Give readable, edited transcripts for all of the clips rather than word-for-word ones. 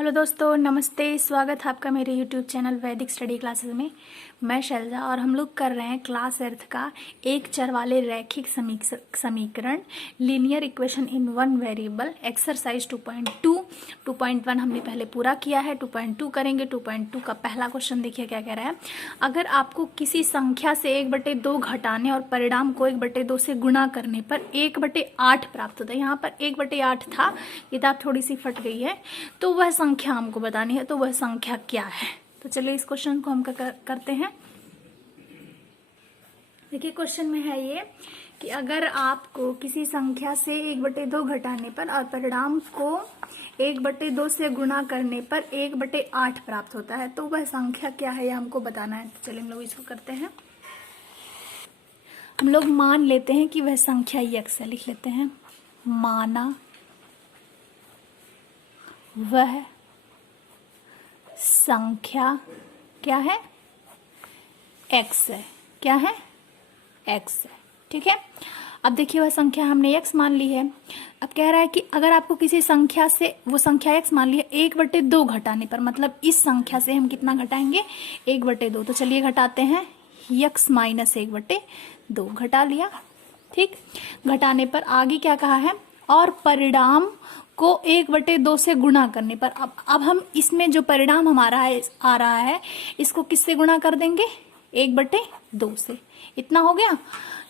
Hello दोस्तों, नमस्ते। स्वागत है आपका मेरे यूट्यूब चैनल वैदिक स्टडी क्लासेस में। मैं शैलजा और हम लोग कर रहे हैं क्लास एर्थ का एक चर वाले रैखिक समीकरण linear equation in one variable exercise 2.2 2.1 हमने पहले पूरा किया है। 2.2 करेंगे। 2.2 का पहला क्वेश्चन देखिए क्या कह रहा है। अगर आपको किसी संख्या से 1/2 घटाने और परिणाम को 1/2 से गुणा करने पर 1/8 प्राप्त होता है। यहाँ पर 1/8 था, किताब थोड़ी सी फट गई है, तो वह संख्या हमको बतानी है। तो वह संख्या क्या है? तो चलिए इस क्वेश्चन को हम करते हैं। देखिए क्वेश्चन में है ये कि अगर आपको किसी संख्या से 1/2 घटाने पर और परिणाम को 1/2 से गुणा करने पर 1/8 प्राप्त होता है, तो वह संख्या क्या है, यह हमको बताना है। तो चलिए हम लोग इसको करते हैं। हम लोग मान लेते हैं कि वह संख्या x है। लिख लेते हैं, माना वह संख्या क्या है, x है। क्या है? x है। ठीक है। अब देखिए वह संख्या हमने x मान ली है। अब कह रहा है कि अगर आपको किसी संख्या से वो संख्या x मान ली है 1/2 घटाने पर, मतलब इस संख्या से हम कितना घटाएंगे, 1/2। तो चलिए घटाते हैं, x माइनस 1/2 घटा लिया। ठीक, घटाने पर आगे क्या कहा है, और परिणाम को 1/2 से गुणा करने पर। अब हम इसमें जो परिणाम हमारा है आ रहा है, इसको किससे गुणा कर देंगे, 1/2 से। इतना हो गया।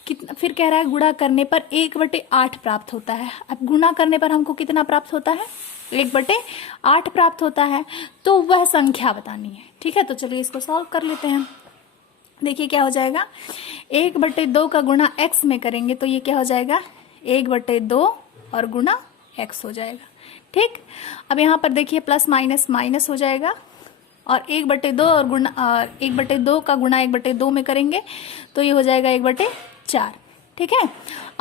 कितना फिर कह रहा है गुणा करने पर 1/8 प्राप्त होता है। अब गुणा करने पर हमको कितना प्राप्त होता है, 1/8 प्राप्त होता है। तो वह संख्या बतानी है। ठीक है, तो चलिए इसको सॉल्व कर लेते हैं। देखिए क्या हो जाएगा, 1/2 का गुणा x में करेंगे तो ये क्या हो जाएगा, 1/2 और गुणा x हो जाएगा। ठीक, अब यहाँ पर देखिए प्लस माइनस माइनस हो जाएगा और 1/2 और गुणा 1/2 का गुणा 1/2 में करेंगे तो ये हो जाएगा 1/4। ठीक है,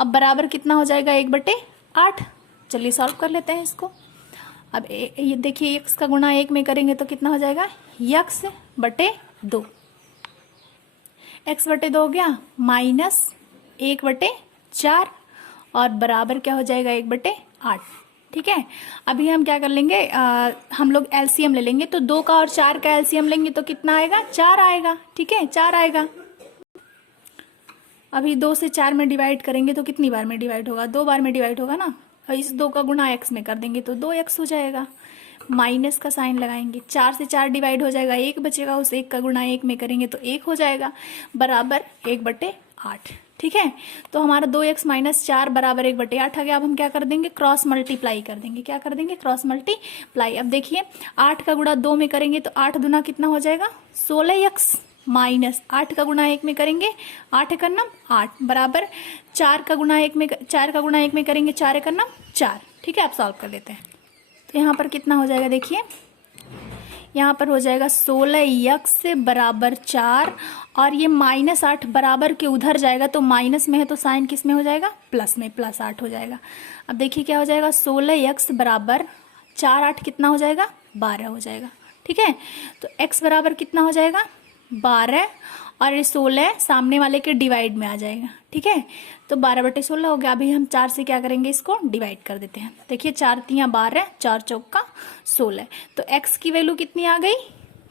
अब बराबर कितना हो जाएगा, 1/8। चलिए सॉल्व कर लेते हैं इसको। अब ये देखिए x का गुणा 1 में करेंगे तो कितना हो जाएगा, x/2। x/2 हो गया माइनस 1/4 और बराबर क्या हो जाएगा, 1/8। ठीक है, अभी हम क्या कर लेंगे, हम लोग एलसीएम ले लेंगे। तो 2 का और 4 का एलसीएम लेंगे तो कितना आएगा, 4 आएगा। ठीक है, 4 आएगा। अभी 2 से 4 में डिवाइड करेंगे तो कितनी बार में डिवाइड होगा, 2 बार में डिवाइड होगा ना। और इस 2 का गुणा x में कर देंगे तो 2x हो जाएगा। माइनस का साइन लगाएंगे, 4 से 4 डिवाइड हो जाएगा, 1 बचेगा। उस 1 का गुणा 1 में करेंगे तो 1 हो जाएगा, बराबर 1/8। ठीक है, तो हमारा 2x माइनस 4 बराबर 1/8 आ गया। अब हम क्या कर देंगे, क्रॉस मल्टीप्लाई कर देंगे। क्या कर देंगे, क्रॉस मल्टीप्लाई। अब देखिए 8 का गुणा 2 में करेंगे तो 8 दूना कितना हो जाएगा, 16x माइनस 8 का गुणा 1 में करेंगे, 8 का नाम 8 बराबर 4 का गुणा 1 में करेंगे, 4 का नाम 4। ठीक है, आप सॉल्व कर लेते हैं। तो यहाँ पर कितना हो जाएगा, देखिए यहाँ पर हो जाएगा 16x बराबर 4 और ये -8 बराबर के उधर जाएगा तो माइनस में है तो साइन किस में हो जाएगा, प्लस में, +8 हो जाएगा। अब देखिए क्या हो जाएगा, 16x बराबर 4 8 कितना हो जाएगा, 12 हो जाएगा। ठीक है, तो x बराबर कितना हो जाएगा, 12 और ये 16 सामने वाले के डिवाइड में आ जाएगा। ठीक है, तो 12/16 हो गया। अभी हम 4 से क्या करेंगे, इसको डिवाइड कर देते हैं। देखिए 4 × 12, 4 चौका 16। तो x की वैल्यू कितनी आ गई,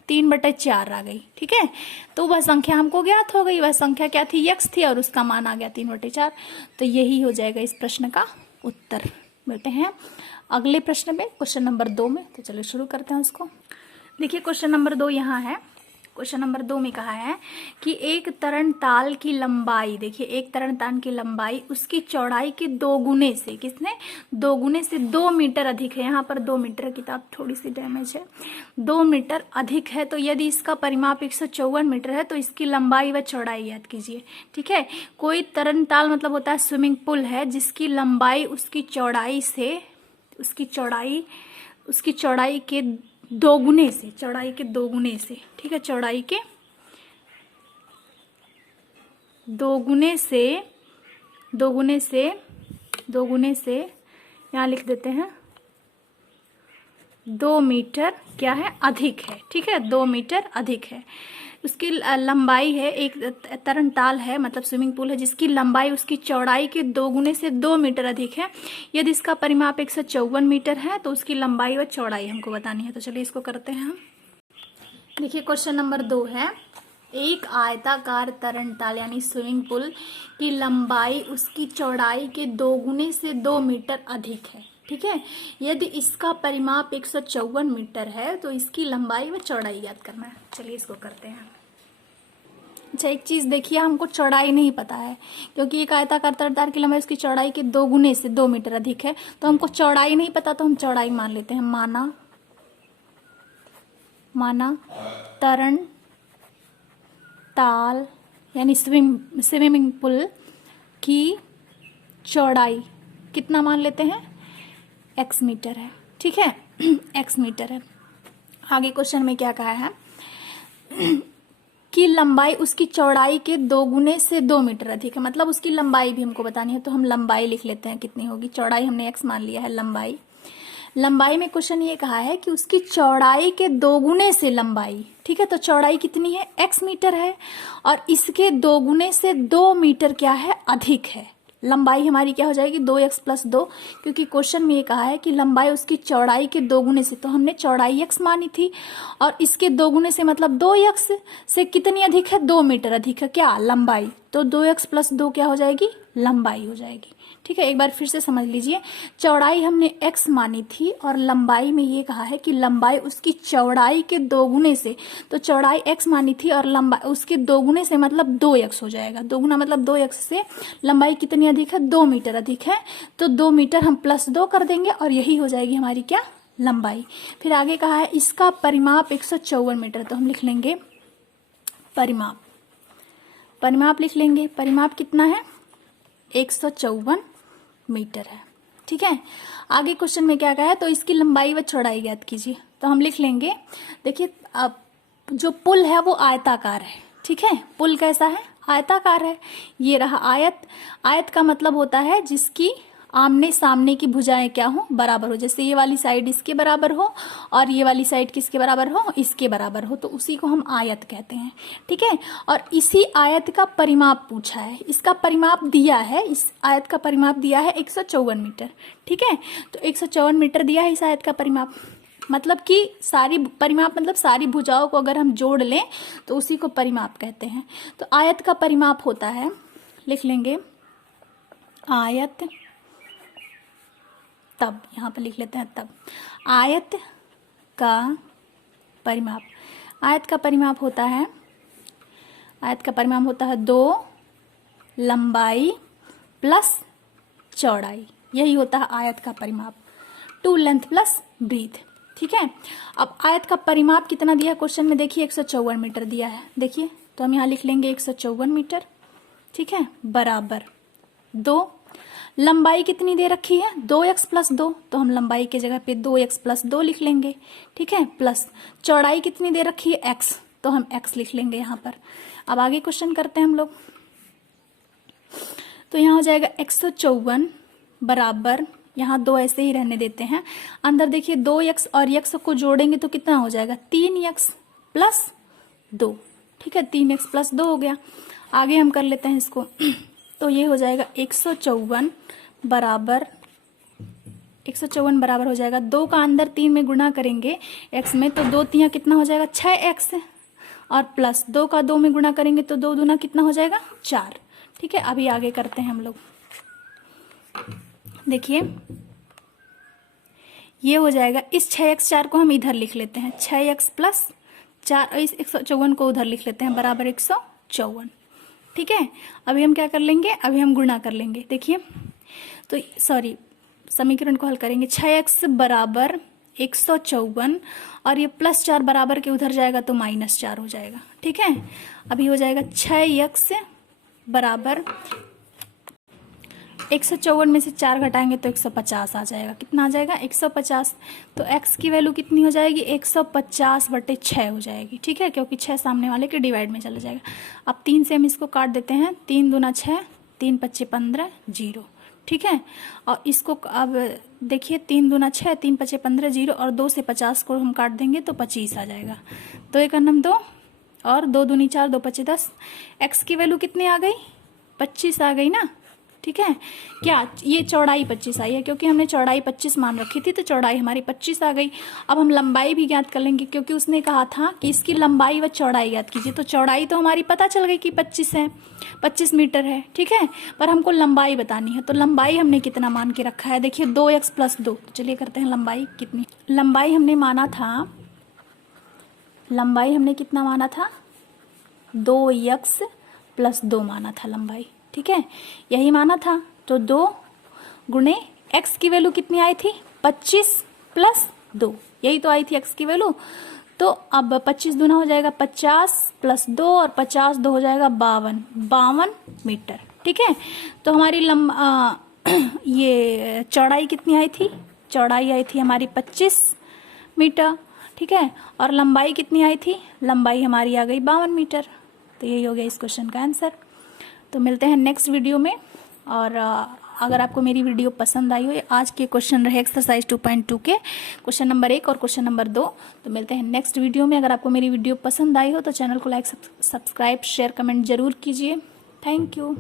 3/4 आ गई। ठीक है, तो वह संख्या हमको ज्ञात हो गई। वह संख्या क्या थी, x थी और उसका मान आ गया 3/4। तो यही हो जाएगा इस प्रश्न का उत्तर। मिलते हैं अगले प्रश्न में, क्वेश्चन नंबर 2 में। तो चलिए शुरू करते हैं उसको। देखिए क्वेश्चन नंबर 2 यहाँ है। क्वेश्चन नंबर 2 में कहा है कि एक तरणताल की लंबाई, देखिए एक तरणताल की लंबाई उसकी चौड़ाई के 2 गुने से, किसने, 2 गुने से 2 मीटर अधिक है। यहाँ पर 2 मीटर, किताब थोड़ी सी डैमेज है, 2 मीटर अधिक है। तो यदि इसका परिमाप 154 मीटर है तो इसकी लंबाई व चौड़ाई याद कीजिए। ठीक है, कोई तरणताल मतलब होता है स्विमिंग पूल है जिसकी लंबाई उसकी चौड़ाई के 2 गुने से, चौड़ाई के 2 गुने से। ठीक है, चौड़ाई के 2 गुने से यहाँ लिख देते हैं 2 मीटर क्या है, अधिक है। ठीक है, 2 मीटर अधिक है। उसकी लंबाई है, एक तरणताल है मतलब स्विमिंग पूल है जिसकी लंबाई उसकी चौड़ाई के 2 गुने से 2 मीटर अधिक है। यदि इसका परिमाप 154 मीटर है तो उसकी लंबाई व चौड़ाई हमको बतानी है। तो चलिए इसको करते हैं हम। देखिए क्वेश्चन नंबर 2 है, एक आयताकार तरणताल यानी स्विमिंग पूल की लंबाई उसकी चौड़ाई के 2 गुने से 2 मीटर अधिक है। ठीक है, यदि इसका परिमाप 154 मीटर है तो इसकी लंबाई व चौड़ाई ज्ञात करना है। चलिए इसको करते हैं। अच्छा, एक चीज देखिए, हमको चौड़ाई नहीं पता है क्योंकि एक आयताकार तरणताल की लंबाई उसकी चौड़ाई के 2 गुने से 2 मीटर अधिक है, तो हमको चौड़ाई नहीं पता तो हम चौड़ाई मान लेते हैं। माना तरण ताल यानी स्विमिंग पूल की चौड़ाई कितना मान लेते हैं, x मीटर है। ठीक है, x मीटर है। आगे क्वेश्चन में क्या कहा है कि लंबाई उसकी चौड़ाई के 2 गुने से 2 मीटर अधिक है, मतलब उसकी लंबाई भी हमको बतानी है। तो हम लंबाई लिख लेते हैं कितनी होगी, चौड़ाई हमने x मान लिया है। लंबाई में क्वेश्चन ये कहा है कि उसकी चौड़ाई के 2 गुने से लंबाई। ठीक है, तो चौड़ाई कितनी है, x मीटर है, और इसके 2 गुने से 2 मीटर क्या है, अधिक है। लंबाई हमारी क्या हो जाएगी, 2x + 2, क्योंकि क्वेश्चन में ये कहा है कि लंबाई उसकी चौड़ाई के 2 गुने से, तो हमने चौड़ाई x मानी थी और इसके 2 गुने से मतलब 2x से कितनी अधिक है, 2 मीटर अधिक है क्या, लंबाई। तो 2x + 2 क्या हो जाएगी, लंबाई हो जाएगी। ठीक है, एक बार फिर से समझ लीजिए, चौड़ाई हमने x मानी थी और लंबाई में ये कहा है कि लंबाई उसकी चौड़ाई के 2 गुने से, तो चौड़ाई x मानी थी और लंबाई उसके 2 गुने से मतलब 2x हो जाएगा। 2 गुना मतलब 2x से लंबाई कितनी अधिक है, 2 मीटर अधिक है। तो 2 मीटर हम +2 कर देंगे और यही हो जाएगी हमारी क्या, लंबाई। फिर आगे कहा है इसका परिमाप 154 मीटर, तो हम लिख लेंगे परिमाप लिख लेंगे। परिमाप कितना है, 154 मीटर है। ठीक है, आगे क्वेश्चन में क्या कहा है, तो इसकी लंबाई व चौड़ाई ज्ञात कीजिए। तो हम लिख लेंगे, देखिए अब जो पुल है वो आयताकार है। ठीक है, पुल कैसा है, आयताकार है। ये रहा आयत का मतलब होता है जिसकी आमने सामने की भुजाएं क्या हो, बराबर हो। जैसे ये वाली साइड इसके बराबर हो और ये वाली साइड किसके बराबर हो, इसके बराबर हो, तो उसी को हम आयत कहते हैं। ठीक है, और इसी आयत का परिमाप पूछा है, इसका परिमाप दिया है, इस आयत का परिमाप दिया है 154 मीटर। ठीक है, तो 154 मीटर दिया है इस आयत का परिमाप, मतलब कि सारी परिमाप मतलब सारी भुजाओं को अगर हम जोड़ लें तो उसी को परिमाप कहते हैं। तो आयत का परिमाप होता है, लिख लेंगे आयत, तब यहाँ पे लिख लेते हैं तब आयत का परिमाप होता है, आयत का परिमाप होता है 2 लंबाई + चौड़ाई, यही होता है आयत का परिमाप, 2 लेंथ + ब्रीथ। ठीक है, अब आयत का परिमाप कितना दिया है क्वेश्चन में, देखिए 154 मीटर दिया है। देखिए तो हम यहाँ लिख लेंगे 154 मीटर। ठीक है, बराबर 2, लंबाई कितनी दे रखी है, 2x + 2, तो हम लंबाई के जगह पे 2x + 2 लिख लेंगे। ठीक है, प्लस चौड़ाई कितनी दे रखी है, x, तो हम x लिख लेंगे यहाँ पर। अब आगे क्वेश्चन करते हैं हम लोग, तो यहाँ हो जाएगा 154 बराबर, यहाँ 2 ऐसे ही रहने देते हैं, अंदर देखिए 2x और x को जोड़ेंगे तो कितना हो जाएगा, 3x + 2। ठीक है, 3x + 2 हो गया। आगे हम कर लेते हैं इसको, तो ये हो जाएगा 154 बराबर हो जाएगा 2 का अंदर 3 में गुणा करेंगे x में, तो 2 तियां कितना हो जाएगा, 6x, और प्लस 2 का 2 में गुणा करेंगे तो 2 दूना कितना हो जाएगा, 4। ठीक है, अभी आगे करते हैं हम लोग। देखिए ये हो जाएगा, इस 6x4 को हम इधर लिख लेते हैं, 6x + 4, इस 154 को उधर लिख लेते हैं, बराबर 154। ठीक है, अभी हम क्या कर लेंगे, अभी हम गुणा कर लेंगे। देखिए तो सॉरी, समीकरण को हल करेंगे, 6x बराबर 154 और ये +4 बराबर के उधर जाएगा तो -4 हो जाएगा। ठीक है, अभी हो जाएगा 6x बराबर 154 में से 4 घटाएंगे तो 150 आ जाएगा। कितना आ जाएगा, 150। तो x की वैल्यू कितनी हो जाएगी, 150/6 हो जाएगी। ठीक है, क्योंकि 6 सामने वाले के डिवाइड में चला जाएगा। अब 3 से हम इसको काट देते हैं, 3 दूना 6, 3 × 5 = 15, 0। ठीक है, और इसको अब देखिए 3 दूना 6, 3 × 5 = 15, 0, और 2 से 50 को हम काट देंगे तो 25 आ जाएगा। 2 × 2 = 2, और 2 दूनी 4, 2 पच्चीस 10। एक्स की वैल्यू कितनी आ गई? 25 आ गई ना। ठीक है, क्या ये चौड़ाई 25 आई है, क्योंकि हमने चौड़ाई 25 मान रखी थी, तो चौड़ाई हमारी 25 आ गई। अब हम लंबाई भी ज्ञात कर लेंगे, क्योंकि उसने कहा था कि इसकी लंबाई व चौड़ाई ज्ञात कीजिए। तो चौड़ाई तो हमारी पता चल गई कि 25 है, 25 मीटर है। ठीक है, पर हमको लंबाई बतानी है। तो लंबाई हमने कितना मान के रखा है? देखिए 2x + 2। तो चलिए करते हैं लंबाई कितनी। लंबाई हमने माना था, लंबाई हमने कितना माना था? 2x + 2 माना था लंबाई। ठीक है, यही माना था। तो 2 गुणे x की वैल्यू कितनी आई थी? 25 + 2, यही तो आई थी x की वैल्यू। तो अब 25 दूना हो जाएगा 50 + 2, और 50 2 हो जाएगा 52 मीटर। ठीक है, तो हमारी ये चौड़ाई कितनी आई थी? चौड़ाई आई थी हमारी 25 मीटर। ठीक है, और लंबाई कितनी आई थी? लंबाई हमारी आ गई 52 मीटर। तो यही हो गया इस क्वेश्चन का आंसर। तो मिलते हैं नेक्स्ट वीडियो में। और अगर आपको मेरी वीडियो पसंद आई हो, आज के क्वेश्चन रहे एक्सरसाइज 2.2 के क्वेश्चन नंबर 1 और क्वेश्चन नंबर 2। तो मिलते हैं नेक्स्ट वीडियो में। अगर आपको मेरी वीडियो पसंद आई हो तो चैनल को लाइक, सब्सक्राइब, शेयर, कमेंट जरूर कीजिए। Thank you.